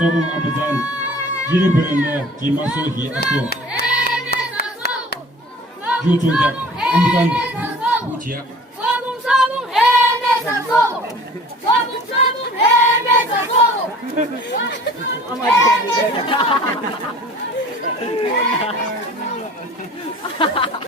Sobu abazan jiri berenda jimaso hi aso jujudak abazan ujiak 소봉소봉 해내서 소봉소봉 해내서